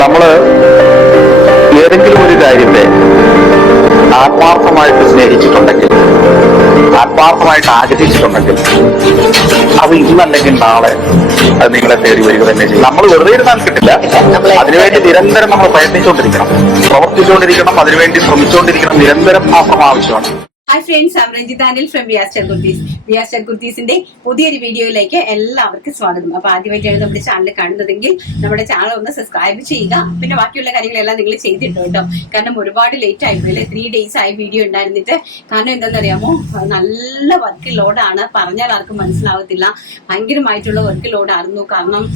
നമ്മള് ഏതെങ്കിലും ഒരു കാര്യത്തെ ആത്മാർത്ഥമായിട്ട് സ്നേഹിച്ചിട്ടുണ്ടെങ്കിൽ, ആത്മാർത്ഥമായിട്ട് ആഗ്രഹിച്ചിട്ടുണ്ടെങ്കിൽ, അത് ഇന്നല്ലെങ്കിൽ നാളെ അത് നിങ്ങളെ തേടി വരിക തന്നെ ചെയ്യും. നമ്മൾ വെറുതെ ഇരുന്നാൽ കിട്ടില്ല. അതിനുവേണ്ടി നിരന്തരം നമ്മൾ പ്രയത്നിച്ചുകൊണ്ടിരിക്കണം, പ്രവർത്തിച്ചുകൊണ്ടിരിക്കണം, അതിനുവേണ്ടി ശ്രമിച്ചുകൊണ്ടിരിക്കണം. നിരന്തരം മാത്രം ആവശ്യമാണ്. Hi friends, I am Ranjith Anil from Viastar Kurtis. വിയാസ്റ്റർ കുർത്തീസിന്റെ പുതിയൊരു വീഡിയോയിലേക്ക് എല്ലാവർക്കും സ്വാഗതം. അപ്പൊ ആദ്യമായിട്ടാണ് നമ്മുടെ ചാനൽ കാണുന്നതെങ്കിൽ നമ്മുടെ ചാനൽ ഒന്ന് സബ്സ്ക്രൈബ് ചെയ്യുക. പിന്നെ ബാക്കിയുള്ള കാര്യങ്ങളെല്ലാം നിങ്ങൾ ചെയ്തിട്ടോ കേട്ടോ. കാരണം ഒരുപാട് ലേറ്റ് ആയിപ്പോയില്ലേ, 3 days ആയി വീഡിയോ ഉണ്ടായിരുന്നിട്ട്. കാരണം എന്താണെന്നറിയാമോ, നല്ല വർക്ക് ലോഡാണ്. പറഞ്ഞാൽ ആർക്കും മനസ്സിലാവത്തില്ല. ഭയങ്കരമായിട്ടുള്ള വർക്ക് ലോഡായിരുന്നു. കാരണം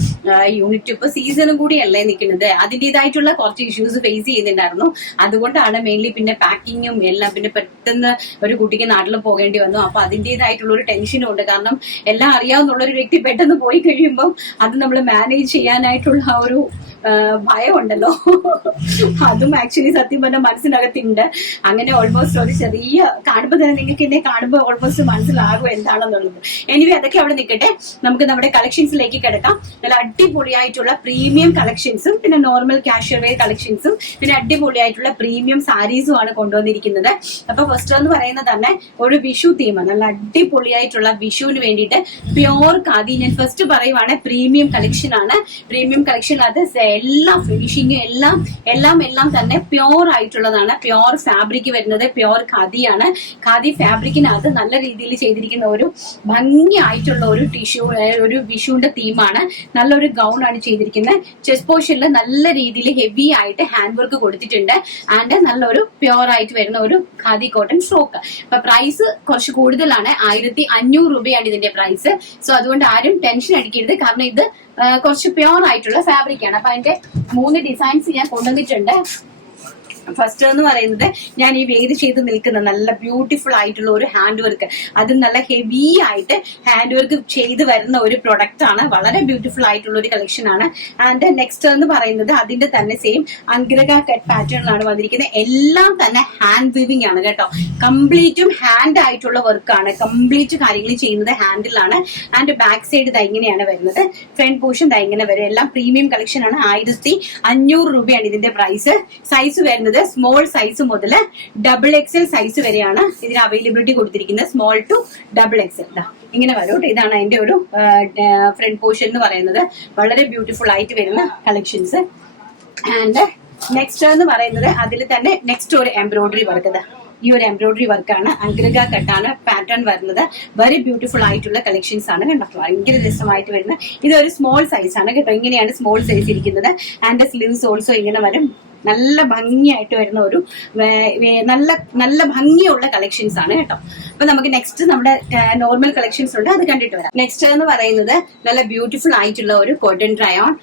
യൂണിറ്റ് ഇപ്പൊ സീസണും കൂടിയല്ലേ നിൽക്കുന്നത്. അതിൻ്റെതായിട്ടുള്ള കുറച്ച് ഇഷ്യൂസ് ഫേസ് ചെയ്യുന്നുണ്ടായിരുന്നു. അതുകൊണ്ടാണ് മെയിൻലി. പിന്നെ പാക്കിങ്ങും എല്ലാം. പിന്നെ പെട്ടെന്ന് ഒരു കുട്ടിക്ക് നാട്ടിൽ പോകേണ്ടി വന്നു. അപ്പൊ അതിൻ്റെതായിട്ടുള്ള ഒരു ടെൻഷനും ഉണ്ട്. കാരണം എല്ലാം അറിയാവുന്ന ഒരു വ്യക്തി പെട്ടെന്ന് പോയി കഴിയുമ്പോൾ അത് നമ്മൾ മാനേജ് ചെയ്യാനായിട്ടുള്ള ആ ഒരു ഭയമുണ്ടല്ലോ. അതും ആക്ച്വലി സത്യം പറഞ്ഞാൽ മനസ്സിനകത്തുണ്ട്. അങ്ങനെ ഓൾമോസ്റ്റ് ഒരു ചെറിയ കാണുമ്പോൾ തന്നെ നിങ്ങൾക്ക് എന്നെ കാണുമ്പോൾ ഓൾമോസ്റ്റ് മനസ്സിലാകും എന്താണെന്നുള്ളത്. എനിവേ അതൊക്കെ അവിടെ നിൽക്കട്ടെ. നമുക്ക് നമ്മുടെ കളക്ഷൻസിലേക്ക് കിടക്കാം. നല്ല അടിപൊളിയായിട്ടുള്ള പ്രീമിയം കളക്ഷൻസും പിന്നെ നോർമൽ കാഷ്വൽ വെയർ കളക്ഷൻസും പിന്നെ അടിപൊളിയായിട്ടുള്ള പ്രീമിയം സാരീസും ആണ് കൊണ്ടുവന്നിരിക്കുന്നത്. അപ്പൊ ഫസ്റ്റ് എന്ന് പറയുന്നത് തന്നെ ഒരു വിഷു തീമാണ്. നല്ല അടിപൊളിയായിട്ടുള്ള വിഷുവിന് വേണ്ടിയിട്ട് പ്യോർ ഖാദി. ഞാൻ ഫസ്റ്റ് പറയുവാണ് പ്രീമിയം കളക്ഷൻ ആണ്. പ്രീമിയം കളക്ഷൻ അത് എല്ലാം ഫിനിഷിങ് എല്ലാം തന്നെ പ്യോർ ആയിട്ടുള്ളതാണ്. പ്യോർ ഫാബ്രിക് വരുന്നത് പ്യോർ ഖാദിയാണ്. ഖാദി ഫാബ്രിക്കിനകത്ത് നല്ല രീതിയിൽ ചെയ്തിരിക്കുന്ന ഒരു ഭംഗിയായിട്ടുള്ള ഒരു ടിഷ്യൂ, ഒരു വിഷുവിന്റെ തീമാണ്. നല്ലൊരു ഗൗൺ ആണ് ചെയ്തിരിക്കുന്നത്. ചെസ്റ്റ് പോർഷനിൽ നല്ല രീതിയിൽ ഹെവി ആയിട്ട് ഹാൻഡ് വർക്ക് കൊടുത്തിട്ടുണ്ട്. ആൻഡ് നല്ലൊരു പ്യോർ ആയിട്ട് വരുന്ന ഒരു ഖാദി കോട്ടൺ ഫ്രോക്ക്. അപ്പൊ പ്രൈസ് കുറച്ച് കൂടുതലാണ്. 1500 രൂപയാണ് ഇതിന്റെ പ്രൈസ്. സോ അതുകൊണ്ട് ആരും ടെൻഷൻ അടിക്കരുത്. കാരണം ഇത് കുറച്ച് പ്യോർ ആയിട്ടുള്ള ഫാബ്രിക് ആണ്. അപ്പൊ അതിന്റെ 3 ഡിസൈൻസ് ഞാൻ കൊണ്ടുവന്നിട്ടുണ്ട്. ഫസ്റ്റ് എന്ന് പറയുന്നത് ഞാൻ ഈ വെയ്ത് ചെയ്ത് നിൽക്കുന്ന നല്ല ബ്യൂട്ടിഫുൾ ആയിട്ടുള്ള ഒരു ഹാൻഡ് വർക്ക്. അത് നല്ല ഹെവി ആയിട്ട് ഹാൻഡ് വർക്ക് ചെയ്ത് വരുന്ന ഒരു പ്രൊഡക്റ്റ് ആണ്. വളരെ ബ്യൂട്ടിഫുൾ ആയിട്ടുള്ള ഒരു കളക്ഷൻ ആണ്. ആൻഡ് നെക്സ്റ്റ് എന്ന് പറയുന്നത് അതിന്റെ തന്നെ സെയിം അംഗ്രക കട്ട് പാറ്റേണിലാണ് വന്നിരിക്കുന്നത്. എല്ലാം തന്നെ ഹാൻഡ് വീവിംഗ് ആണ് കേട്ടോ. കംപ്ലീറ്റും ഹാൻഡ് ആയിട്ടുള്ള വർക്കാണ്. കംപ്ലീറ്റ് കാര്യങ്ങൾ ചെയ്യുന്നത് ഹാൻഡിലാണ്. ആൻഡ് ബാക്ക് സൈഡ് ഇത് ഇങ്ങനെയാണ് വരുന്നത്. ഫ്രണ്ട് പോർഷൻ ഇത് ഇങ്ങനെ വരും. എല്ലാം പ്രീമിയം കളക്ഷൻ ആണ്. 1500 രൂപയാണ് ഇതിന്റെ പ്രൈസ്. സൈസ് വരുന്നത് സ്മോൾ സൈസ് മുതൽ XXL സൈസ് വരെയാണ് ഇതിന് അവൈലബിലിറ്റി കൊടുത്തിരിക്കുന്നത്. സ്മോൾ ടു XXL ഇങ്ങനെ വരും. ഇതാണ് അതിന്റെ ഒരു ഫ്രണ്ട് പോർഷൻ എന്ന് പറയുന്നത്. വളരെ ബ്യൂട്ടിഫുൾ ആയിട്ട് വരുന്ന കളക്ഷൻസ്. ആൻഡ് നെക്സ്റ്റ് എന്ന് പറയുന്നത് അതിൽ തന്നെ നെക്സ്റ്റ് ഒരു എംബ്രോയിഡറി വർക്ക്. ഈ ഒരു എംബ്രോയിഡറി വർക്കാണ്. അംഗ്രക കട്ടാണ് പാറ്റേൺ വരുന്നത്. വെരി ബ്യൂട്ടിഫുൾ ആയിട്ടുള്ള കളക്ഷൻസ് ആണ് കേട്ടോ. ഭയങ്കര രസമായിട്ട് വരുന്നത്. ഇതൊരു സ്മോൾ സൈസ് ആണ് കേട്ടോ. ഇങ്ങനെയാണ് സ്മോൾ സൈസ് ഇരിക്കുന്നത്. ആൻഡ് സ്ലീവ്സ് ഓൾസോ ഇങ്ങനെ വരും. നല്ല ഭംഗിയായിട്ട് വരുന്ന ഒരു നല്ല ഭംഗിയുള്ള കളക്ഷൻസ് ആണ് കേട്ടോ. അപ്പൊ നമുക്ക് നെക്സ്റ്റ് നമ്മുടെ നോർമൽ കളക്ഷൻസ് ഉണ്ട്, അത് കണ്ടിട്ട് വരാം. നെക്സ്റ്റ് എന്ന് പറയുന്നത് നല്ല ബ്യൂട്ടിഫുൾ ആയിട്ടുള്ള ഒരു കോട്ടൺ ഡ്രൈ-ഓൺ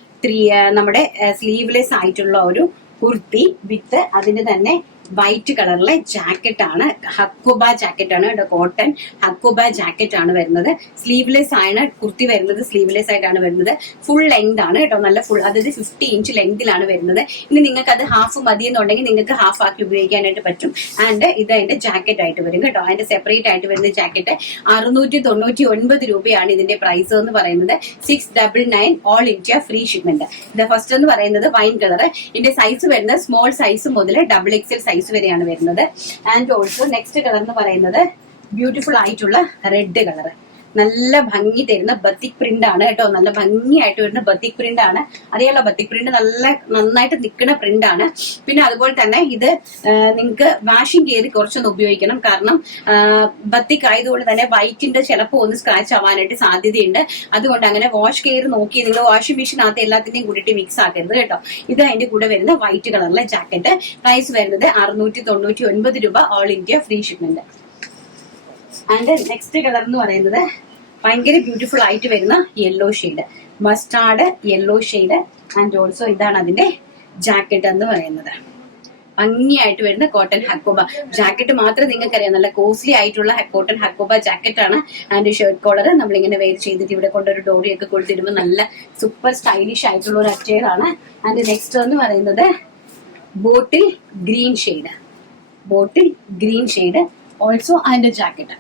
നമ്മുടെ സ്ലീവ്ലെസ് ആയിട്ടുള്ള ഒരു കുർത്തി വിത്ത് അതിന് തന്നെ വൈറ്റ് കളറിലെ ജാക്കറ്റ് ആണ്. ഹക്കോബ ജാക്കറ്റ് ആണ് കേട്ടോ. കോട്ടൺ ഹക്കോബ ജാക്കറ്റ് ആണ് വരുന്നത്. സ്ലീവ്ലെസ് ആണ് കുർത്തി വരുന്നത്. സ്ലീവ്ലെസ് ആയിട്ടാണ് വരുന്നത്. ഫുൾ ലെങ്ത് ആണ് കേട്ടോ. നല്ല ഫുൾ, അതായത് 50 ഇഞ്ച് ലെങ്തിലാണ് വരുന്നത്. ഇനി നിങ്ങൾക്ക് അത് ഹാഫ് മതി എന്നുണ്ടെങ്കിൽ നിങ്ങൾക്ക് ഹാഫ് ആക്കി ഉപയോഗിക്കാനായിട്ട് പറ്റും. ആൻഡ് ഇത് അതിന്റെ ജാക്കറ്റ് ആയിട്ട് വരും കേട്ടോ. അതിന്റെ സെപ്പറേറ്റ് ആയിട്ട് വരുന്ന ജാക്കറ്റ് 699 രൂപയാണ് ഇതിന്റെ പ്രൈസ് എന്ന് പറയുന്നത്. 699 ഓൾ ഇന്ത്യ ഫ്രീ ഷിപ്മെന്റ്. ഇത് ഫസ്റ്റ് എന്ന് പറയുന്നത് വൈൻ കളർ. ഇതിന്റെ സൈസ് വരുന്നത് സ്മോൾ സൈസ് മുതൽ XXL സൈസ് വരെയാണ് വരുന്നത്. ആൻഡ് ഓൾസോ നെക്സ്റ്റ് കളർ എന്ന് പറയുന്നത് ബ്യൂട്ടിഫുൾ ആയിട്ടുള്ള റെഡ് കളർ. നല്ല ഭംഗി തരുന്ന ബത്തിക് പ്രിന്റ് ആണ് കേട്ടോ. നല്ല ഭംഗിയായിട്ട് വരുന്ന ബത്തിക് പ്രിന്റ് ആണ്. അതേയുള്ള ബത്തിക് പ്രിന്റ് നന്നായിട്ട് നിൽക്കുന്ന പ്രിന്റ് ആണ്. പിന്നെ അതുപോലെ തന്നെ ഇത് നിങ്ങൾക്ക് വാഷിംഗ് കെയർ കുറച്ചൊന്ന് ഉപയോഗിക്കണം. കാരണം ബത്തിക് ആയതുകൊണ്ട് തന്നെ വൈറ്റിന്റെ ചിലപ്പോൾ ഒന്ന് സ്ക്രാച്ച് ആവാനായിട്ട് സാധ്യതയുണ്ട്. അതുകൊണ്ട് അങ്ങനെ വാഷ് കെയർ നോക്കി നിങ്ങൾ വാഷിംഗ് മെഷീനകത്ത് എല്ലാത്തിന്റെയും കൂടിയിട്ട് മിക്സ് ആക്കരുത് കേട്ടോ. ഇത് അതിന്റെ കൂടെ വരുന്ന വൈറ്റ് കളറിലെ ജാക്കറ്റ്. പ്രൈസ് വരുന്നത് 699 രൂപ all India free shipment. And next colour എന്ന് പറയുന്നത് ഭയങ്കര ബ്യൂട്ടിഫുൾ ആയിട്ട് വരുന്ന yellow shade, mustard yellow shade. And also ഇതാണ് അതിന്റെ ജാക്കറ്റ് എന്ന് പറയുന്നത്. ഭംഗിയായിട്ട് വരുന്ന കോട്ടൺ ഹക്കോബ ജാക്കറ്റ്. മാത്രം നിങ്ങൾക്കറിയാം നല്ല കോസ്റ്റ്ലി ആയിട്ടുള്ള കോട്ടൺ ഹക്കോബ ജാക്കറ്റ് ആണ്. ആൻഡ് ഷർട്ട് കോളർ നമ്മളിങ്ങനെ വെയർ ചെയ്തിട്ട് ഇവിടെ കൊണ്ടൊരു ഡോറിയൊക്കെ കൊടുത്തിടുമ്പോൾ നല്ല സൂപ്പർ സ്റ്റൈലിഷ് ആയിട്ടുള്ള ഒരു അറ്റയർ ആണ്. ആൻഡ് നെക്സ്റ്റ് എന്ന് പറയുന്നത് ബോട്ടിൽ ഗ്രീൻ ഷെയ്ഡ് ഓൾസോ അതിന്റെ jacket.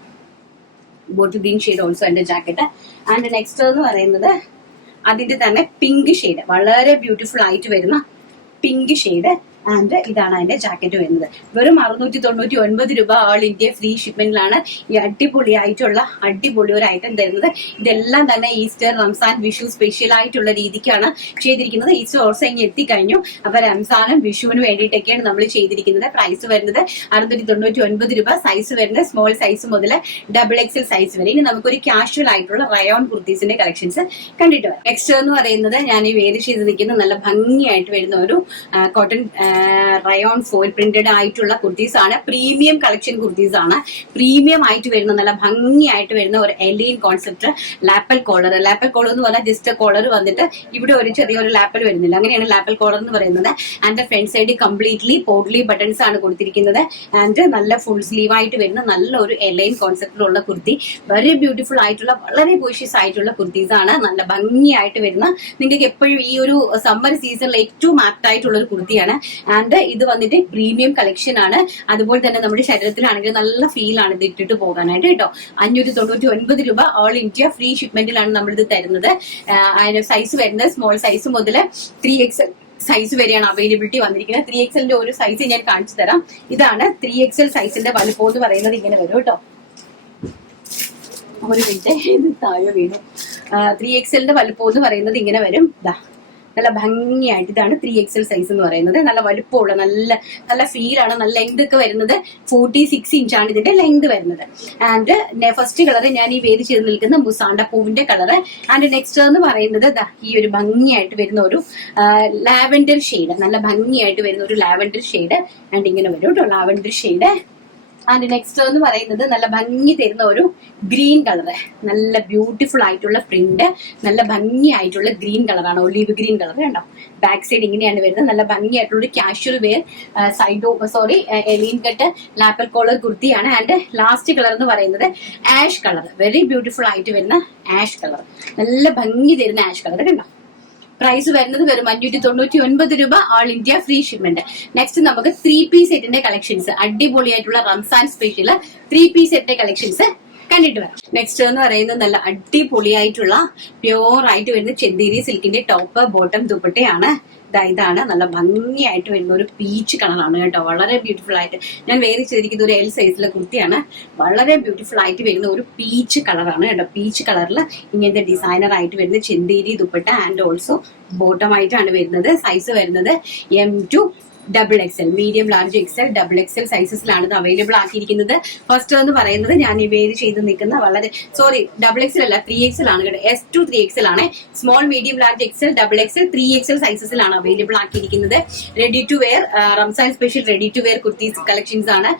Bottle green shade also അതിന്റെ ജാക്കറ്റ്. ആൻഡ് നെക്സ്റ്റ് എന്ന് പറയുന്നത് അതിന്റെ തന്നെ പിങ്ക് ഷെയ്ഡ്. വളരെ ബ്യൂട്ടിഫുൾ ആയിട്ട് വരുന്ന പിങ്ക് ഷെയ്ഡ്. ആൻഡ് ഇതാണ് അതിന്റെ ജാക്കറ്റ് വരുന്നത്. വെറും 699 രൂപ ഓൾ ഇന്ത്യ ഫ്രീ ഷിപ്മെന്റിലാണ് ഈ അടിപൊളി ഒരു ഐറ്റം തരുന്നത്. ഇതെല്ലാം തന്നെ ഈസ്റ്റർ, റംസാൻ, വിഷു സ്പെഷ്യൽ ആയിട്ടുള്ള രീതിക്കാണ് ചെയ്തിരിക്കുന്നത്. ഈസ്റ്റർ ഓൾസോ ഇങ്ങനെ എത്തിക്കഴിഞ്ഞു. അപ്പൊ റംസാനും വിഷുവിനും വേണ്ടിയിട്ടൊക്കെയാണ് നമ്മൾ ചെയ്തിരിക്കുന്നത്. പ്രൈസ് വരുന്നത് 699 രൂപ. സൈസ് വരുന്നത് സ്മോൾ സൈസ് മുതൽ XXL സൈസ് വരെ. ഇനി നമുക്കൊരു കാഷ്വൽ ആയിട്ടുള്ള റയോൺ കുർത്തീസിന്റെ കളക്ഷൻസ് കണ്ടിട്ട് വരാം. നെക്സ്റ്റ് എന്ന് പറയുന്നത് ഞാൻ ഈ വേര് ചെയ്തിരിക്കുന്ന നല്ല ഭംഗിയായിട്ട് വരുന്ന ഒരു കോട്ടൺ റയോൺ ഫോയിൽ പ്രിന്റഡ് ആയിട്ടുള്ള കുർത്തീസ് ആണ്. പ്രീമിയം കളക്ഷൻ കുർത്തീസ് ആണ്. പ്രീമിയം ആയിട്ട് വരുന്ന നല്ല ഭംഗിയായിട്ട് വരുന്ന ഒരു എലൈൻ കോൺസെപ്റ്റ് ലാപ്പൽ കോളർ എന്ന് പറഞ്ഞാൽ ജസ്റ്റ് കോളർ വന്നിട്ട് ഇവിടെ ഒരു ചെറിയൊരു ലാപ്പൽ വരുന്നില്ല, അങ്ങനെയാണ് ലാപ്പൽ കോളർ എന്ന് പറയുന്നത്. And front side completely potli buttons ആണ് കൊടുത്തിരിക്കുന്നത്. ആൻഡ് നല്ല ഫുൾ സ്ലീവ് ആയിട്ട് വരുന്ന നല്ല ഒരു എലൈൻ കോൺസെപ്റ്റിലുള്ള കുർത്തി. വെരി ബ്യൂട്ടിഫുൾ ആയിട്ടുള്ള വളരെ ബോഷ്യസ് ആയിട്ടുള്ള കുർത്തീസ് ആണ്. നല്ല ഭംഗിയായിട്ട് വരുന്ന, നിങ്ങൾക്ക് എപ്പോഴും ഈ ഒരു സമ്മർ സീസണിൽ ഏറ്റവും ആപ്റ്റ് ആയിട്ടുള്ള ഒരു കുർത്തിയാണ്. ആൻഡ് ഇത് വന്നിട്ട് പ്രീമിയം കളക്ഷൻ ആണ്. അതുപോലെ തന്നെ നമ്മുടെ ശരീരത്തിലാണെങ്കിൽ നല്ല ഫീൽ ആണ് ഇത് ഇട്ടിട്ട് പോകാനായിട്ട് കേട്ടോ. 599 രൂപ ഓൾ ഇന്ത്യ ഫ്രീ ഷിപ്മെന്റിലാണ് നമ്മളിത് തരുന്നത്. അതിന്റെ സൈസ് വരുന്നത് സ്മോൾ സൈസ് മുതൽ 3XL സൈസ് വരെയാണ് അവൈലബിലിറ്റി വന്നിരിക്കുന്നത്. 3XLന്റെ ഒരു സൈസ് ഞാൻ കാണിച്ചു തരാം. ഇതാണ് 3XL സൈസിന്റെ വലുപ്പം എന്ന് പറയുന്നത്. ഇങ്ങനെ വരും കേട്ടോ. ഒരു മിനിറ്റ്, ഇത് താഴെ വീണു. 3XLന്റെ വലുപ്പം എന്ന് പറയുന്നത് ഇങ്ങനെ വരും. ഇതാ നല്ല ഭംഗിയായിട്ട്, ഇതാണ് 3XL സൈസ് എന്ന് പറയുന്നത്. നല്ല വലുപ്പമുള്ള നല്ല ഫീലാണ്. നല്ല ലെങ്ത് ഒക്കെ വരുന്നത് 46 ഇഞ്ചാണ് ഇതിന്റെ ലെങ്ത് വരുന്നത്. ആൻഡ് ഫസ്റ്റ് കളർ ഞാൻ ഈ വേര് ചെയ്ത് നിൽക്കുന്ന മുസാണ്ട പൂവിന്റെ കളർ. ആൻഡ് നെക്സ്റ്റ് എന്ന് പറയുന്നത് ഈ ഒരു ഭംഗിയായിട്ട് വരുന്ന ഒരു ലാവൻഡർ ഷെയ്ഡ്, നല്ല ഭംഗിയായിട്ട് വരുന്ന ഒരു ലാവൻഡർ ഷെയ്ഡ്. ആൻഡ് ഇങ്ങനെ വരും കേട്ടോ, ലാവൻഡർ ഷെയ്ഡ്. ആൻഡ് നെക്സ്റ്റ് എന്ന് പറയുന്നത് നല്ല ഭംഗി തരുന്ന ഒരു ഗ്രീൻ കളർ, നല്ല ബ്യൂട്ടിഫുൾ ആയിട്ടുള്ള പ്രിന്റ്, നല്ല ഭംഗിയായിട്ടുള്ള ഗ്രീൻ കളറാണ്, ഒലീവ് ഗ്രീൻ കളർ കണ്ടോ. ബാക്ക് സൈഡ് ഇങ്ങനെയാണ് വരുന്നത്. നല്ല ഭംഗിയായിട്ടുള്ള ഒരു casual wear A line cut lapel collar കുർത്തിയാണ്. ആൻഡ് ലാസ്റ്റ് കളർ എന്ന് പറയുന്നത് ആഷ് കളർ, വെരി ബ്യൂട്ടിഫുൾ ആയിട്ട് വരുന്ന ആഷ് കളർ, നല്ല ഭംഗി തരുന്ന ആഷ് കളർ കണ്ടോ. പ്രൈസ് വരുന്നത് വെറും 599 രൂപ all India free shipment. Next നമുക്ക് 3-piece സെറ്റിന്റെ കളക്ഷൻസ്, അടിപൊളിയായിട്ടുള്ള റംസാൻ സ്പെഷ്യൽ 3-piece സെറ്റിന്റെ കളക്ഷൻസ് കണ്ടിട്ട് വരാം. നെക്സ്റ്റ് എന്ന് പറയുന്നത് നല്ല അടിപൊളിയായിട്ടുള്ള പ്യോർ ആയിട്ട് വരുന്ന ചെന്തേരി സിൽക്കിന്റെ ടോപ്പ് ബോട്ടം ദുപ്പട്ടയാണ്. ഇതാണ് നല്ല ഭംഗിയായിട്ട് വരുന്ന ഒരു പീച്ച് കളറാണ് കേട്ടോ. വളരെ ബ്യൂട്ടിഫുൾ ആയിട്ട് ഞാൻ വേറെ ചെയ്തിരിക്കുന്ന ഒരു L സൈസിലെ കുർത്തിയാണ്. വളരെ ബ്യൂട്ടിഫുൾ ആയിട്ട് വരുന്ന ഒരു പീച്ച് കളറാണ് കേട്ടോ. പീച്ച് കളറിൽ ഇങ്ങനത്തെ ഡിസൈനർ ആയിട്ട് വരുന്ന Chanderi dupatta and also bottom ആയിട്ടാണ് വരുന്നത്. സൈസ് വരുന്നത് M2 XXL, medium, large, XL, XXL സൈസസിലാണ് ഇത് അവൈലബിൾ ആക്കിയിരിക്കുന്നത്. ഫസ്റ്റ് എന്ന് പറയുന്നത് ഞാൻ ഈ വേര് ചെയ്ത് നിൽക്കുന്ന XXL അല്ല 3XL ആണ് കേട്ടോ. S2 3XL ആണ്. Small, medium, large, XL, XXL, 3XL സൈസസിലാണ് അവൈലബിൾ ആക്കിയിരിക്കുന്നത്. Ready to wear Ramzan special ready to wear kurtis collections ആണ്.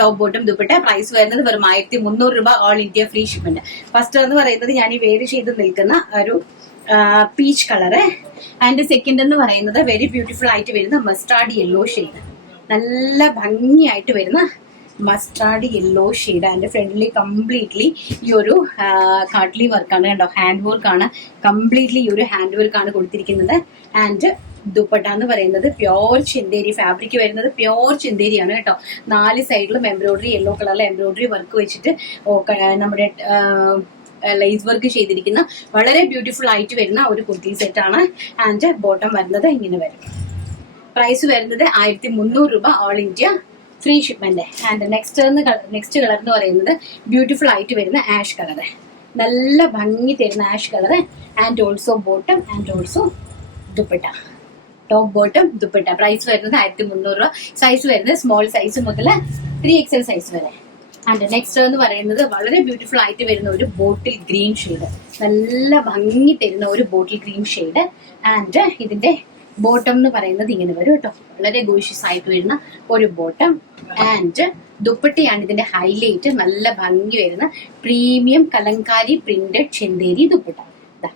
Top bottom dupatta. പ്രൈസ് വരുന്നത് വെറും 1300 രൂപ all India free shipment. First എന്ന് പറയുന്നത് ഞാൻ ഈ വേര് ചെയ്ത് നിൽക്കുന്ന ഒരു പീച്ച് കളറ്. ആൻഡ് സെക്കൻഡ് എന്ന് പറയുന്നത് വെരി ബ്യൂട്ടിഫുൾ ആയിട്ട് വരുന്ന മസ്റ്റാർഡ് യെല്ലോ ഷെയ്ഡ്, നല്ല ഭംഗിയായിട്ട് വരുന്ന mustard yellow shade. And friendly completely ഈ ഒരു കാട്ട്ലി വർക്കാണ് കേട്ടോ, ഹാൻഡ് വർക്കാണ്. കംപ്ലീറ്റ്ലി ഈ ഒരു ഹാൻഡ് വർക്കാണ് കൊടുത്തിരിക്കുന്നത്. ആൻഡ് ദുപ്പട്ട എന്ന് പറയുന്നത് പ്യോർ ചെന്തേരി ഫാബ്രിക് വരുന്നത് പ്യോർ ചെന്തേരിയാണ് കേട്ടോ. 4 സൈഡിലും എംബ്രോയിഡറി, യെല്ലോ കളറിലെ എംബ്രോയിഡറി വർക്ക് വെച്ചിട്ട് നമ്മുടെ ലൈസ് വർക്ക് ചെയ്തിരിക്കുന്ന വളരെ ബ്യൂട്ടിഫുൾ ആയിട്ട് വരുന്ന ഒരു കുർത്തി സെറ്റ് ആണ്. ആൻഡ് ബോട്ടം വരുന്നത് ഇങ്ങനെ വരും. പ്രൈസ് വരുന്നത് 1300 രൂപ all India free shipment. And next colour എന്ന് പറയുന്നത് ബ്യൂട്ടിഫുൾ ആയിട്ട് വരുന്ന ആഷ് കളർ, നല്ല ഭംഗി തരുന്ന ash colour. And also bottom and also dupatta, top bottom dupatta. Price വരുന്നത് 1300 രൂപ. സൈസ് വരുന്നത് സ്മോൾ സൈസ് മുതൽ 3XL സൈസ് വരെ. ആൻഡ് നെക്സ്റ്റ് എന്ന് പറയുന്നത് വളരെ ബ്യൂട്ടിഫുൾ ആയിട്ട് വരുന്ന ഒരു ബോട്ടിൽ ഗ്രീൻ ഷെയ്ഡ്, നല്ല ഭംഗി തരുന്ന ഒരു ബോട്ടിൽ ഗ്രീൻ ഷെയ്ഡ്. ആൻഡ് ഇതിന്റെ ബോട്ടം എന്ന് പറയുന്നത് ഇങ്ങനെ വരും കേട്ടോ, വളരെ ഗോഷ്യസ് ആയിട്ട് വരുന്ന ഒരു ബോട്ടം. ആൻഡ് ദുപ്പട്ടയാണ് ഇതിന്റെ ഹൈലൈറ്റ്, നല്ല ഭംഗി വരുന്ന പ്രീമിയം കലങ്കാരി പ്രിന്റഡ് ചെന്തേരി ദുപ്പട്ട.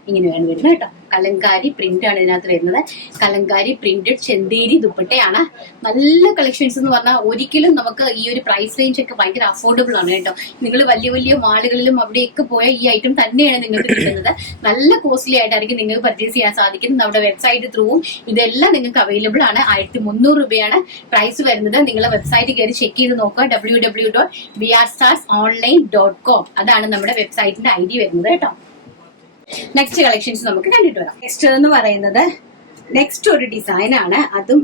ഇങ്ങനെയാണ് വരുന്നത് കേട്ടോ. കലങ്കാരി പ്രിന്റ് ആണ് ഇതിനകത്ത് വരുന്നത്. കലങ്കാരി പ്രിന്റഡ് ചെന്തേരി ദുപ്പട്ടയാണ്. നല്ല കളക്ഷൻസ് എന്ന് പറഞ്ഞാൽ ഒരിക്കലും നമുക്ക് ഈ ഒരു പ്രൈസ് റേഞ്ച് ഒക്കെ ഭയങ്കര അഫോർഡബിൾ ആണ് കേട്ടോ. നിങ്ങൾ വലിയ വലിയ മാളുകളിലും അവിടെയൊക്കെ പോയ ഈ ഐറ്റം തന്നെയാണ് നിങ്ങൾക്ക് കിട്ടുന്നത്. നല്ല കോസ്റ്റ്ലി ആയിട്ടായിരിക്കും നിങ്ങൾക്ക് പർച്ചേസ് ചെയ്യാൻ സാധിക്കുന്നത്. നമ്മുടെ വെബ്സൈറ്റ് ത്രൂവും ഇതെല്ലാം നിങ്ങൾക്ക് അവൈലബിൾ ആണ്. 1300 രൂപയാണ് പ്രൈസ് വരുന്നത്. നിങ്ങളെ വെബ്സൈറ്റ് കയറി ചെക്ക് ചെയ്ത് നോക്കുക. www.vrstarsonline.com അതാണ് നമ്മുടെ വെബ്സൈറ്റിന്റെ ID വരുന്നത് കേട്ടോ. നെക്സ്റ്റ് കളക്ഷൻസ് നമുക്ക് കണ്ടിട്ട് വരാം. നെക്സ്റ്റ് എന്ന് പറയുന്നത് നെക്സ്റ്റ് ഒരു ഡിസൈൻ ആണ്, അതും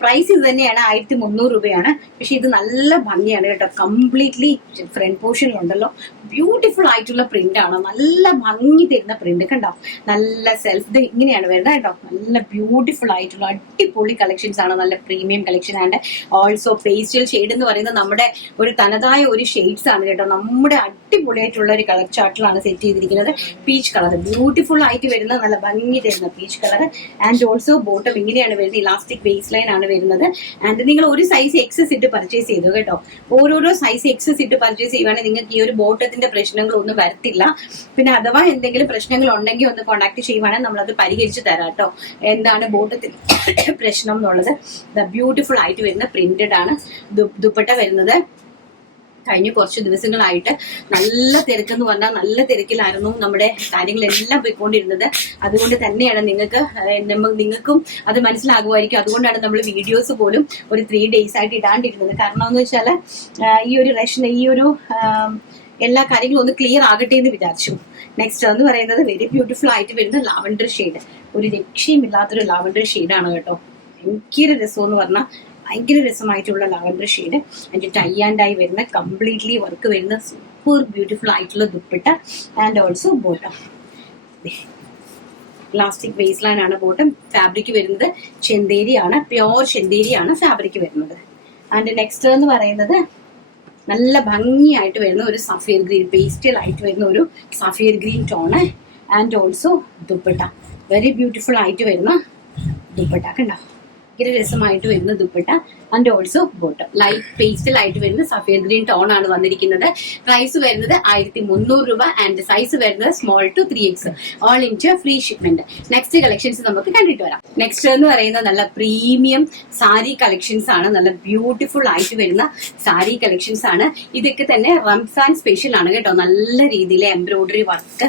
പ്രൈസ് ഇത് തന്നെയാണ്, 1300 രൂപയാണ്. പക്ഷെ ഇത് നല്ല ഭംഗിയാണ് കേട്ടോ. കംപ്ലീറ്റ്ലി ഫ്രണ്ട് പോർഷനിലുണ്ടല്ലോ ബ്യൂട്ടിഫുൾ ആയിട്ടുള്ള പ്രിന്റ് ആണ്, നല്ല ഭംഗി തരുന്ന പ്രിന്റ് കണ്ടോ. നല്ല സെൽഫ് ഇങ്ങനെയാണ് വരുന്നത് കേട്ടോ. നല്ല ബ്യൂട്ടിഫുൾ ആയിട്ടുള്ള അടിപൊളി കളക്ഷൻസ് ആണ്, നല്ല പ്രീമിയം കളക്ഷൻ ആണ്. ഓൾസോ പേസ്റ്റൽ ഷെയ്ഡ് എന്ന് പറയുന്നത് നമ്മുടെ ഒരു തനതായ ഒരു ഷെയ്ഡ്സ് ആണ് കേട്ടോ. നമ്മുടെ അടിപൊളിയായിട്ടുള്ള ഒരു കളർ ചാർട്ടിലാണ് സെറ്റ് ചെയ്തിരിക്കുന്നത്. പീച്ച് കളർ ബ്യൂട്ടിഫുൾ ആയിട്ട് വരുന്ന നല്ല ഭംഗി തരുന്ന peach colour. And also bottom ഇങ്ങനെയാണ് വരുന്നത്, ഇലാസ്റ്റിക് ബേസ് ലൈൻ ആണ് വരുന്നത്. ആൻഡ് നിങ്ങൾ ഒരു സൈസ് എക്സസ് ഇട്ട് പർച്ചേസ് ചെയ്തു കേട്ടോ. ഓരോരോ സൈസ് എക്സസ് ഇട്ട് പർച്ചേസ് ചെയ്യുവാണെങ്കിൽ നിങ്ങൾക്ക് ഈ ഒരു ബോട്ടത്തിന്റെ പ്രശ്നങ്ങളൊന്നും വരത്തില്ല. പിന്നെ അഥവാ എന്തെങ്കിലും പ്രശ്നങ്ങൾ ഉണ്ടെങ്കിൽ ഒന്ന് കോൺടാക്ട് ചെയ്യുവാണെങ്കിൽ നമ്മളത് പരിഹരിച്ച് തരാം കേട്ടോ. എന്താണ് ബോട്ടത്തിന്റെ പ്രശ്നം എന്നുള്ളത്. ബ്യൂട്ടിഫുൾ ആയിട്ട് വരുന്ന പ്രിന്റഡ് ആണ് ദുപ്പട്ട വരുന്നത്. കഴിഞ്ഞ കുറച്ച് ദിവസങ്ങളായിട്ട് നല്ല തിരക്കെന്ന് പറഞ്ഞാൽ നല്ല തിരക്കിലായിരുന്നു നമ്മുടെ കാര്യങ്ങളെല്ലാം പോയിക്കൊണ്ടിരുന്നത്. അതുകൊണ്ട് തന്നെയാണ് നിങ്ങൾക്കും അത് മനസ്സിലാകുമായിരിക്കും. അതുകൊണ്ടാണ് നമ്മൾ വീഡിയോസ് പോലും ഒരു 3 days ആയിട്ട് ഇടാണ്ടിരുന്നത്. കാരണം എന്ന് വെച്ചാൽ ഈ ഒരു എല്ലാ കാര്യങ്ങളും ഒന്ന് ക്ലിയർ ആകട്ടെ എന്ന് വിചാരിച്ചു. നെക്സ്റ്റ് എന്ന് പറയുന്നത് വെരി ബ്യൂട്ടിഫുൾ ആയിട്ട് വരുന്ന ലാവൻഡർ ഷെയ്ഡ്. ഒരു രക്ഷയുമില്ലാത്തൊരു ലാവൻഡർ ഷെയ്ഡാണ് കേട്ടോ. ഭയങ്കര രസം എന്ന് പറഞ്ഞാൽ ഭയങ്കര രസമായിട്ടുള്ള ലാവൻഡർ ഷെയ്ഡ്. അതിന്റെ ടൈ ആൻഡ് ആയി വരുന്ന കംപ്ലീറ്റ്ലി വർക്ക് വരുന്ന സൂപ്പർ ബ്യൂട്ടിഫുൾ ആയിട്ടുള്ള dupatta. And also bottom elastic base line ആണ് ബോട്ടം. ഫാബ്രിക് വരുന്നത് ചെന്തേരിയാണ്, പ്യോർ ചെന്തേരിയാണ് ഫാബ്രിക് വരുന്നത്. ആൻഡ് നെക്സ്റ്റ് എന്ന് പറയുന്നത് നല്ല ഭംഗിയായിട്ട് വരുന്ന ഒരു സഫിയർ ഗ്രീൻ, പേസ്റ്റൽ ആയിട്ട് വരുന്ന ഒരു sapphire green tone. And also dupatta very beautiful ആയിട്ട് വരുന്ന ദുപ്പട്ട കണ്ടോ. ഭയങ്കര രസമായിട്ട് വരുന്ന dupatta. And also bottom light pastel ആയിട്ട് വരുന്ന സഫേർ ഗ്രീൻ ടോൺ ആണ് വന്നിരിക്കുന്നത്. പ്രൈസ് വരുന്നത് 1300 രൂപ. ആൻഡ് സൈസ് വരുന്നത് small to 3X, all India free shipment. Next collections നമുക്ക് കണ്ടിട്ട് വരാം. നെക്സ്റ്റ് എന്ന് പറയുന്നത് നല്ല പ്രീമിയം സാരി കളക്ഷൻസ് ആണ്, നല്ല ബ്യൂട്ടിഫുൾ ആയിട്ട് വരുന്ന സാരി കളക്ഷൻസ് ആണ്. ഇതൊക്കെ തന്നെ റംസാൻ സ്പെഷ്യൽ ആണ് കേട്ടോ. നല്ല രീതിയിൽ എംബ്രോയിഡറി വർക്ക്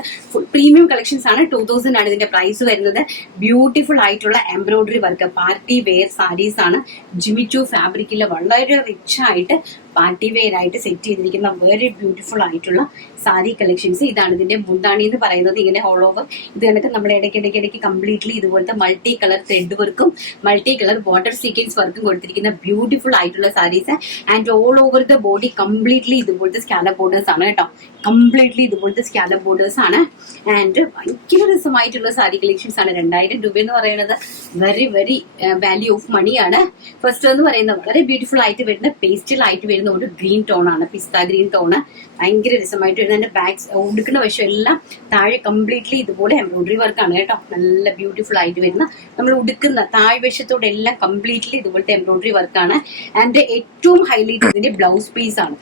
പ്രീമിയം കളക്ഷൻസ് ആണ്. 2000 ആണ് ഇതിന്റെ പ്രൈസ് വരുന്നത്. ബ്യൂട്ടിഫുൾ ആയിട്ടുള്ള embroidery work party wear saris ആണ്. ജിമിച്ചു ഫാബ്രിക്കില് വളരെ റിച്ച് ആയിട്ട് പാർട്ടി വെയർ ആയിട്ട് സെറ്റ് ചെയ്തിരിക്കുന്ന വെരി ബ്യൂട്ടിഫുൾ ആയിട്ടുള്ള സാരി കളക്ഷൻസ്. ഇതാണ് ഇതിന്റെ മുന്താണി എന്ന് പറയുന്നത്. ഇങ്ങനെ ഓൾ ഓവർ ഇത് കണക്ക് നമ്മൾ ഇടയ്ക്കിടയ്ക്ക് കംപ്ലീറ്റ്ലി ഇതുപോലത്തെ മൾട്ടി കളർ ത്രെഡ് വർക്കും മൾട്ടി കളർ വാട്ടർ സീക്വൻസ് വർക്കും കൊടുത്തിരിക്കുന്ന ബ്യൂട്ടിഫുൾ ആയിട്ടുള്ള saris. And all over the body completely ഇതുപോലത്തെ സ്കാലപ്പ് ബോർഡേഴ്സ് ആണ് കേട്ടോ. കംപ്ലീറ്റ്ലി ഇതുപോലത്തെ സ്കാലപ്പ് ബോർഡേഴ്സ് ആണ്. ആൻഡ് ഭയങ്കര രസമായിട്ടുള്ള സാരി കളക്ഷൻസ് ആണ്. 2000 രൂപ എന്ന് പറയുന്നത് വെരി വെരി വാല്യൂ ഓഫ് മണിയാണ്. ഫസ്റ്റ് എന്ന് പറയുന്നത് വളരെ ബ്യൂട്ടിഫുൾ ആയിട്ട് വരുന്ന പേസ്റ്റൽ ആയിട്ട് വരുന്ന ഒരു ഗ്രീൻ ടോൺ ആണ്, പിസ്ത ഗ്രീൻ ടോണ്. ഭയങ്കര രസമായിട്ട് വരുന്ന അതിന്റെ ബാക്സ് ഉടുക്കുന്ന വശം എല്ലാം താഴെ കംപ്ലീറ്റ്ലി ഇതുപോലെ എംബ്രോയിഡറി വർക്കാണ് കേട്ടോ. നല്ല ബ്യൂട്ടിഫുൾ ആയിട്ട് വരുന്ന നമ്മൾ ഉടുക്കുന്ന താഴ്വശത്തോടെ എല്ലാം കംപ്ലീറ്റ്ലി ഇതുപോലത്തെ എംബ്രോയിഡറി വർക്കാണ്. ആൻഡ് ഏറ്റവും ഹൈലൈറ്റ് ഇതിന്റെ ബ്ലൗസ് പീസ് ആണ്.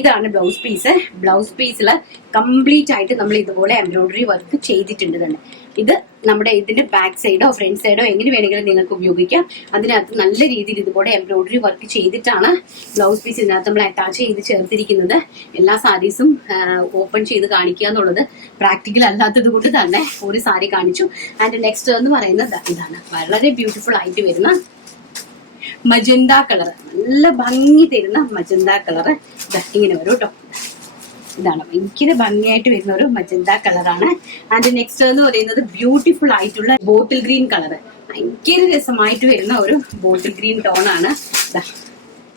ഇതാണ് ബ്ലൗസ് പീസ്. ബ്ലൗസ് പീസിൽ കംപ്ലീറ്റ് ആയിട്ട് നമ്മൾ ഇതുപോലെ എംബ്രോയിഡറി വർക്ക് ചെയ്തിട്ടുണ്ട് തന്നെ. ഇത് നമ്മുടെ ഇതിന്റെ ബാക്ക് സൈഡോ ഫ്രണ്ട് സൈഡോ എങ്ങനെ വേണമെങ്കിലും നിങ്ങൾക്ക് ഉപയോഗിക്കാം. അതിനകത്ത് നല്ല രീതിയിൽ ഇതുപോലെ എംബ്രോയിഡറി വർക്ക് ചെയ്തിട്ടാണ് ബ്ലൗസ് പീസ് ഇതിനകത്ത് നമ്മൾ അറ്റാച്ച് ചെയ്ത് ചേർത്തിരിക്കുന്നത്. എല്ലാ സാരീസും ഓപ്പൺ ചെയ്ത് കാണിക്കുക എന്നുള്ളത് പ്രാക്ടിക്കൽ അല്ലാത്തത് കൊണ്ട് തന്നെ ഒരു സാരി കാണിച്ചു. ആൻഡ് നെക്സ്റ്റ് എന്ന് പറയുന്നത് ഇതാണ് വളരെ ബ്യൂട്ടിഫുൾ ആയിട്ട് വരുന്ന മജന്ത കളർ. നല്ല ഭംഗി തരുന്ന മജന്ത കളർ. ഇങ്ങനെ വരും കേട്ടോ. ഇതാണ് ഭയങ്കര ഭംഗിയായിട്ട് വരുന്ന ഒരു മജന്ത കളറാണ്. ആൻഡ് നെക്സ്റ്റ് എന്ന് പറയുന്നത് ബ്യൂട്ടിഫുൾ ആയിട്ടുള്ള ബോട്ടിൽ ഗ്രീൻ കളർ. ഭയങ്കര രസമായിട്ട് വരുന്ന ഒരു ബോട്ടിൽ ഗ്രീൻ ടോൺ ആണ്.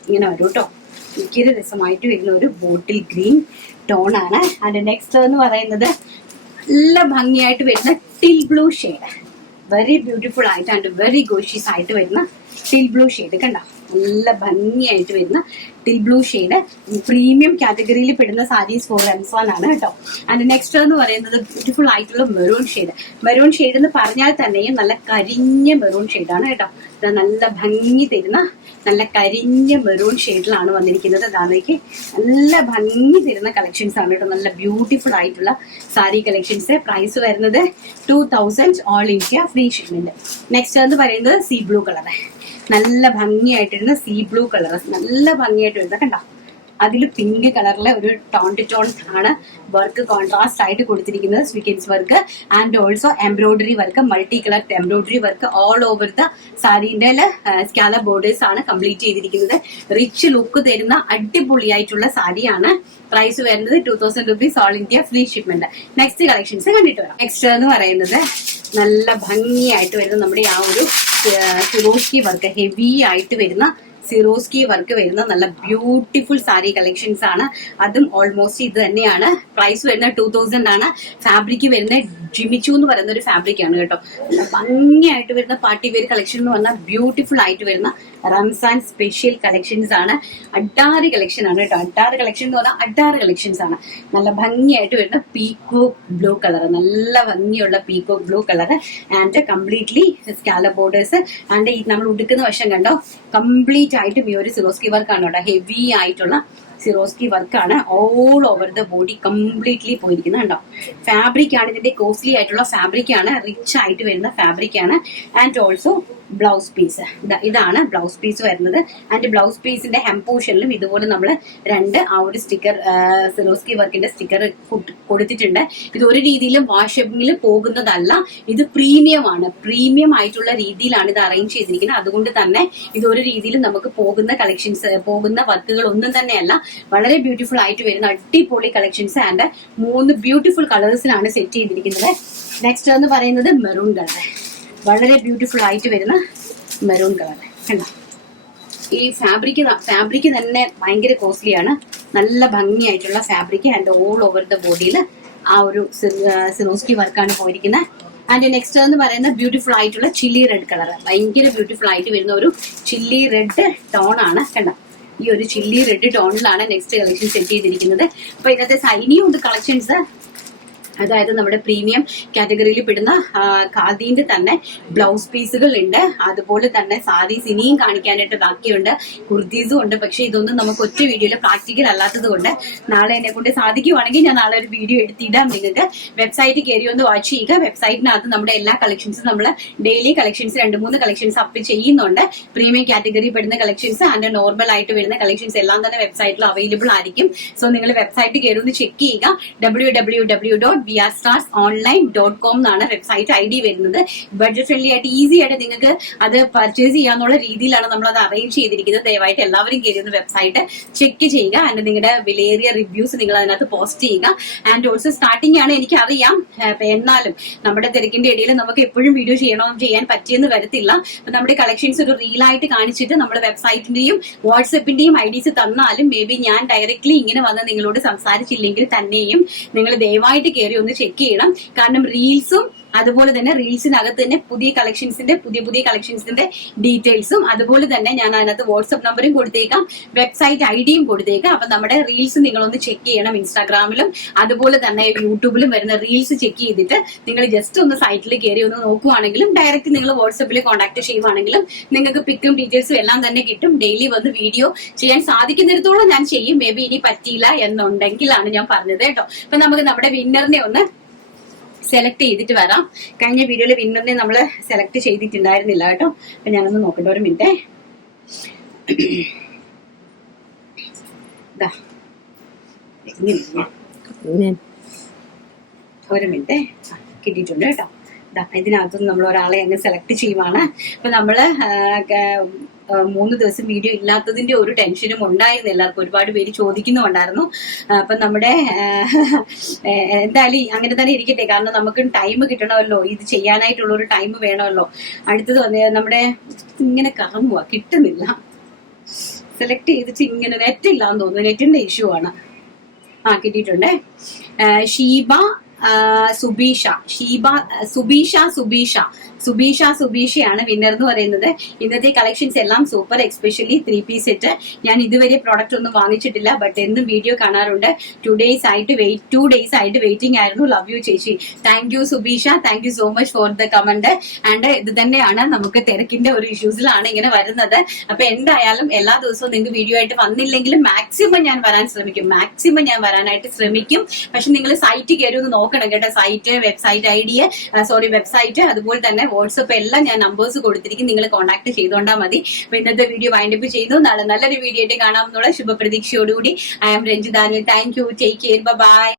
ഇങ്ങനെ വരും കേട്ടോ. ഭയങ്കര രസമായിട്ട് വരുന്ന ഒരു ബോട്ടിൽ ഗ്രീൻ ടോൺ ആണ്. ആൻഡ് നെക്സ്റ്റ് എന്ന് പറയുന്നത് നല്ല ഭംഗിയായിട്ട് വരുന്ന till blue shade. Very beautiful ആയിട്ട് ആൻഡ് വെരി ഗോഷ്യസ് ആയിട്ട് വരുന്ന ടിൽ ബ്ലൂ ഷെയ്ഡ് കണ്ടോ. നല്ല ഭംഗിയായിട്ട് വരുന്ന ടിൽ ബ്ലൂ ഷെയ്ഡ്. പ്രീമിയം കാറ്റഗറിയിൽ പെടുന്ന സാരീസ് ഫോർ റംസാൻ ആണ് കേട്ടോ. ആൻഡ് നെക്സ്റ്റ് എന്ന് പറയുന്നത് ബ്യൂട്ടിഫുൾ ആയിട്ടുള്ള മെറൂൺ ഷെയ്ഡ്. മെറൂൺ ഷെയ്ഡ് എന്ന് പറഞ്ഞാൽ തന്നെയും നല്ല കരിഞ്ഞ മെറൂൺ ഷെയ്ഡാണ് കേട്ടോ. നല്ല ഭംഗി തരുന്ന നല്ല കരിഞ്ഞ മെറൂൺ ഷെയ്ഡിലാണ് വന്നിരിക്കുന്നത്. അതാണെങ്കിൽ നല്ല ഭംഗി തരുന്ന കളക്ഷൻസ് ആണ് കേട്ടോ. നല്ല ബ്യൂട്ടിഫുൾ ആയിട്ടുള്ള സാരി കളക്ഷൻസ്. പ്രൈസ് വരുന്നത് 2000, all India free shipment. Next എന്ന് പറയുന്നത് സീ ബ്ലൂ കളർ. നല്ല ഭംഗിയായിട്ടിരുന്ന സീ ബ്ലൂ കളർ. നല്ല ഭംഗിയായിട്ട് വരുന്ന കണ്ടോ. അതിൽ പിങ്ക് കളറിലെ ഒരു ടോൺ ടു ടോൺ ആണ് വർക്ക് കോൺട്രാസ്റ്റ് ആയിട്ട് കൊടുത്തിരിക്കുന്നത്, sequins work and also embroidery work, multi colour embroidery work all over the സാരീന്റെ സ്കാല ബോർഡേഴ്സ് ആണ് കംപ്ലീറ്റ് ചെയ്തിരിക്കുന്നത്. റിച്ച് ലുക്ക് തരുന്ന അടിപൊളിയായിട്ടുള്ള സാരിയാണ്. പ്രൈസ് വരുന്നത് 2000 rupees, all India free shipment. Next collections കണ്ടിട്ട് വരാം. നെക്സ്റ്റ് എന്ന് പറയുന്നത് നല്ല ഭംഗിയായിട്ട് വരുന്ന നമ്മുടെ ആ ഒരു സിറോസ്കി വർക്ക്, ഹെവി ആയിട്ട് വരുന്ന സിറോസ്കി വർക്ക് വരുന്ന നല്ല ബ്യൂട്ടിഫുൾ സാരി കളക്ഷൻസ് ആണ്. അതും ഓൾമോസ്റ്റ് ഇത് തന്നെയാണ്. പ്രൈസ് വരുന്നത് 2000 ആണ്. ഫാബ്രിക് വരുന്നത് ജിമിച്ചു എന്ന് പറയുന്ന ഒരു ഫാബ്രിക് ആണ് കേട്ടോ. നല്ല ഭംഗിയായിട്ട് വരുന്ന പാർട്ടി വെയർ കളക്ഷൻ എന്ന് പറഞ്ഞാൽ ബ്യൂട്ടിഫുൾ ആയിട്ട് വരുന്ന റംസാൻ സ്പെഷ്യൽ കളക്ഷൻസ് ആണ്. അഡാറ് കളക്ഷൻ ആണ് കേട്ടോ. അഡാറ് കളക്ഷൻ എന്ന് പറഞ്ഞാൽ അഡാറ് കളക്ഷൻസ് ആണ്. നല്ല ഭംഗിയായിട്ട് വരുന്ന പീക്കോക്ക് ബ്ലൂ കളർ, നല്ല ഭംഗിയുള്ള peacock blue colour and completely സ്കാല ബോർഡേഴ്സ് ആൻഡ് നമ്മൾ ഉടുക്കുന്ന വശം കണ്ടോ കംപ്ലീറ്റ് ആയിട്ടും ഈ ഒരു സിറോസ്കി വർക്കാണ് കേട്ടോ. ഹെവി ആയിട്ടുള്ള സിറോസ്കി വർക്കാണ് all over the body completely പോയിരിക്കുന്നത് കണ്ടോ. ഫാബ്രിക് ആണ് ഇതിന്റെ കോസ്റ്റ്ലി ആയിട്ടുള്ള ഫാബ്രിക് ആണ്, റിച്ച് ആയിട്ട് വരുന്ന ഫാബ്രിക് ആണ്. ആൻഡ് ഓൾസോ ബ്ലൗസ് പീസ്, ഇതാണ് ബ്ലൗസ് പീസ് വരുന്നത്. ആൻഡ് ബ്ലൗസ് പീസിന്റെ ഹെം പോർഷനിലും ഇതുപോലെ നമ്മൾ രണ്ട് ആ ഒരു സ്റ്റിക്കർ സിറോസ്കി വർക്കിന്റെ സ്റ്റിക്കർ കൊടുത്തിട്ടുണ്ട്. ഇത് ഒരു രീതിയിലും വാഷബിങ്ങിൽ പോകുന്നതല്ല, ഇത് പ്രീമിയം ആണ്. പ്രീമിയം ആയിട്ടുള്ള രീതിയിലാണ് ഇത് അറേഞ്ച് ചെയ്തിരിക്കുന്നത്. അതുകൊണ്ട് തന്നെ ഇത് ഒരു രീതിയിലും നമുക്ക് പോകുന്ന കളക്ഷൻസ്, പോകുന്ന വർക്കുകൾ ഒന്നും തന്നെയല്ല. വളരെ ബ്യൂട്ടിഫുൾ ആയിട്ട് വരുന്ന അടിപൊളി കളക്ഷൻസ് ആൻഡ് 3 ബ്യൂട്ടിഫുൾ കളേഴ്സിലാണ് സെറ്റ് ചെയ്തിരിക്കുന്നത്. നെക്സ്റ്റ് എന്ന് പറയുന്നത് മെറൂൺ കളർ, വളരെ ബ്യൂട്ടിഫുൾ ആയിട്ട് വരുന്ന മെറൂൺ കളർ കണ്ടോ. ഈ ഫാബ്രിക് തന്നെ ഭയങ്കര കോസ്റ്റ്ലി ആണ്. നല്ല ഭംഗിയായിട്ടുള്ള fabric and all over the ബോഡിയിൽ ആ ഒരു സിറോസ്കി വർക്കാണ് പോയിരിക്കുന്നത്. ആൻഡ് നെക്സ്റ്റ് എന്ന് പറയുന്നത് ബ്യൂട്ടിഫുൾ ആയിട്ടുള്ള ചില്ലി റെഡ് കളർ, ഭയങ്കര ബ്യൂട്ടിഫുൾ ആയിട്ട് വരുന്ന ഒരു ചില്ലി റെഡ് ടോൺ ആണ് കണ്ടോ. ഈ ഒരു ചില്ലി റെഡ് ടോണിലാണ് നെക്സ്റ്റ് കളക്ഷൻ സെറ്റ് ചെയ്തിരിക്കുന്നത്. അപ്പൊ ഇതിനകത്തെ ഇനിയും ഉണ്ട് കളക്ഷൻസ്. അതായത് നമ്മുടെ പ്രീമിയം കാറ്റഗറിയിൽ പെടുന്ന ഖാദീന്റെ തന്നെ ബ്ലൗസ് പീസുകൾ ഉണ്ട്. അതുപോലെ തന്നെ സാരീസ് ഇനിയും കാണിക്കാനായിട്ട് ബാക്കിയുണ്ട്, കുർത്തീസും ഉണ്ട്. പക്ഷെ ഇതൊന്നും നമുക്ക് ഒറ്റ വീഡിയോയിൽ പ്രാക്ടിക്കൽ അല്ലാത്തത് കൊണ്ട് നാളെ എന്നെ കൊണ്ട് സാധിക്കുവാണെങ്കിൽ ഞാൻ നാളെ ഒരു വീഡിയോ എടുത്തിടാം. നിങ്ങൾക്ക് വെബ്സൈറ്റ് കയറി ഒന്ന് വാച്ച് ചെയ്യുക. വെബ്സൈറ്റിനകത്ത് നമ്മുടെ എല്ലാ കളക്ഷൻസും നമ്മൾ ഡെയിലി കളക്ഷൻസ് 2-3 കളക്ഷൻസ് അപ്പ് ചെയ്യുന്നുണ്ട്. പ്രീമിയം കാറ്റഗറി പെടുന്ന കളക്ഷൻസ് ആൻഡ് നോർമൽ ആയിട്ട് വരുന്ന കളക്ഷൻസ് എല്ലാം തന്നെ വെബ്സൈറ്റിൽ അവൈലബിൾ ആയിരിക്കും. സോ നിങ്ങൾ വെബ്സൈറ്റ് കയറി ഒന്ന് ചെക്ക് ചെയ്യുക. www.vrstarsonline.com എന്നാണ് വെബ്സൈറ്റ് ID വരുന്നത്. ബഡ്ജറ്റ് ഫ്രണ്ട്ലി ആയിട്ട് ഈസി ആയിട്ട് നിങ്ങൾക്ക് അത് പർച്ചേസ് ചെയ്യാന്നുള്ള രീതിയിലാണ് നമ്മൾ അത് അറേഞ്ച് ചെയ്തിരിക്കുന്നത്. ദയവായിട്ട് എല്ലാവരും കയറി ഒന്ന് വെബ്സൈറ്റ് ചെക്ക് ചെയ്യുക. ആൻഡ് നിങ്ങളുടെ വിലയേറിയ റിവ്യൂസ് നിങ്ങൾ അതിനകത്ത് പോസ്റ്റ് ചെയ്യുക. ആൻഡ് ഓൾസോ സ്റ്റാർട്ടിംഗ് ആണ് എനിക്കറിയാം, എന്നാലും നമ്മുടെ തിരക്കിന്റെ ഇടയിൽ നമുക്ക് എപ്പോഴും വീഡിയോ ചെയ്യാൻ പറ്റിയെന്ന് വരത്തില്ല. അപ്പൊ നമ്മുടെ കളക്ഷൻസ് ഒരു റീലായിട്ട് കാണിച്ചിട്ട് നമ്മൾ വെബ്സൈറ്റിന്റെയും വാട്സപ്പിന്റെയും IDs തന്നാലും മേ ബി ഞാൻ ഡയറക്ട്ലി ഇങ്ങനെ വന്ന് നിങ്ങളോട് സംസാരിച്ചില്ലെങ്കിൽ തന്നെയും നിങ്ങൾ ദയവായിട്ട് കയറി ഒന്ന് ചെക്ക് ചെയ്യണം. കാരണം റീൽസും അതുപോലെ തന്നെ റീൽസിനകത്ത് തന്നെ പുതിയ കളക്ഷൻസിന്റെ ഡീറ്റെയിൽസും അതുപോലെ തന്നെ ഞാൻ അതിനകത്ത് വാട്സ്ആപ്പ് നമ്പറും കൊടുത്തേക്കാം, വെബ്സൈറ്റ് IDയും കൊടുത്തേക്കാം. അപ്പൊ നമ്മുടെ റീൽസ് നിങ്ങളൊന്ന് ചെക്ക് ചെയ്യണം. ഇൻസ്റ്റാഗ്രാമിലും അതുപോലെ തന്നെ യൂട്യൂബിലും വരുന്ന റീൽസ് ചെക്ക് ചെയ്തിട്ട് നിങ്ങൾ ജസ്റ്റ് ഒന്ന് സൈറ്റിൽ കയറി ഒന്ന് നോക്കുവാണെങ്കിലും ഡയറക്റ്റ് നിങ്ങൾ വാട്സ്ആപ്പിൽ കോൺടാക്ട് ചെയ്യുവാണെങ്കിലും നിങ്ങൾക്ക് പിക്കും ഡീറ്റെയിൽസും എല്ലാം തന്നെ കിട്ടും. ഡെയിലി വന്ന് വീഡിയോ ചെയ്യാൻ സാധിക്കുന്നിടത്തോളം ഞാൻ ചെയ്യും. മേ ബി ഇനി പറ്റിയില്ല എന്നുണ്ടെങ്കിലാണ് ഞാൻ പറഞ്ഞത് കേട്ടോ. അപ്പൊ നമുക്ക് നമ്മുടെ വിന്നറിനെ ഒന്ന് സെലക്ട് ചെയ്തിട്ട് വരാം. കഴിഞ്ഞ വീഡിയോയിൽ വിന്നറിനെ നമ്മൾ സെലക്ട് ചെയ്തിട്ടുണ്ടായിരുന്നില്ല കേട്ടോ. അപ്പൊ ഞാനൊന്ന് നോക്കട്ടെ, ഒരു മിനിറ്റ്. ഒരു മിനിറ്റ്, കിട്ടിയിട്ടുണ്ട് കേട്ടോ. ഇതിനകത്തുനിന്ന് നമ്മൾ ഒരാളെ അങ്ങ് സെലക്ട് ചെയ്യുവാണ്. അപ്പൊ നമ്മള് 3 ദിവസം വീഡിയോ ഇല്ലാത്തതിന്റെ ഒരു ടെൻഷനും ഉണ്ടായിരുന്നു. എല്ലാവർക്കും ഒരുപാട് പേര് ചോദിക്കുന്നുണ്ടായിരുന്നു. അപ്പൊ നമ്മുടെ എന്തായാലും അങ്ങനെ തന്നെ ഇരിക്കട്ടെ. കാരണം നമുക്ക് ടൈം കിട്ടണമല്ലോ, ഇത് ചെയ്യാനായിട്ടുള്ള ഒരു ടൈം വേണമല്ലോ. അടുത്തത് വന്ന് നമ്മുടെ ഇങ്ങനെ കറങ്ങുക, കിട്ടുന്നില്ല. സെലക്ട് ചെയ്തിട്ട് ഇങ്ങനെ നെറ്റ് ഇല്ലാന്ന് തോന്നുന്നു, നെറ്റിന്റെ ഇഷ്യൂ ആണ്. കിട്ടിയിട്ടുണ്ട്. സുബീഷയാണ് വിന്നർ എന്ന് പറയുന്നത്. ഇന്നത്തെ കളക്ഷൻസ് എല്ലാം സൂപ്പർ, എക്സ്പെഷ്യലി 3 പീസ് സെറ്റ്. ഞാൻ ഇതുവരെ പ്രോഡക്റ്റ് ഒന്നും വാങ്ങിച്ചിട്ടില്ല, ബട്ട് എന്നും വീഡിയോ കാണാറുണ്ട്. 2 ഡേയ്സ് ആയിട്ട് വെയിറ്റിംഗ് ആയിരുന്നു. ലവ് യു ചേച്ചി. Thank you Subeesha, thank you so much for the comment. And ഇത് തന്നെയാണ്, നമുക്ക് തിരക്കിന്റെ ഒരു ഇഷ്യൂസിലാണ് ഇങ്ങനെ വരുന്നത്. അപ്പൊ എന്തായാലും എല്ലാ ദിവസവും നിങ്ങൾക്ക് വീഡിയോ ആയിട്ട് വന്നില്ലെങ്കിലും മാക്സിമം ഞാൻ വരാനായിട്ട് ശ്രമിക്കും. പക്ഷെ നിങ്ങൾ സൈറ്റ് കയറി ഒന്ന് നോക്കി നോക്കണം കേട്ടോ. വെബ്സൈറ്റ് ഐഡി, വെബ്സൈറ്റ്, അതുപോലെ തന്നെ വാട്സപ്പ് എല്ലാം ഞാൻ നമ്പേഴ്സ് കൊടുത്തിരിക്കും. നിങ്ങൾ കോൺടാക്ട് ചെയ്തോണ്ടാ മതി. അപ്പൊ ഇന്നത്തെ വീഡിയോ വൈൻഡപ്പ് ചെയ്യുന്നു. നാളെ നല്ലൊരു വീഡിയോ ആയിട്ട് കാണാമെന്നുള്ള ശുഭപ്രതീക്ഷയോടുകൂടി I am Ranjitha. Thank you. Take care. By.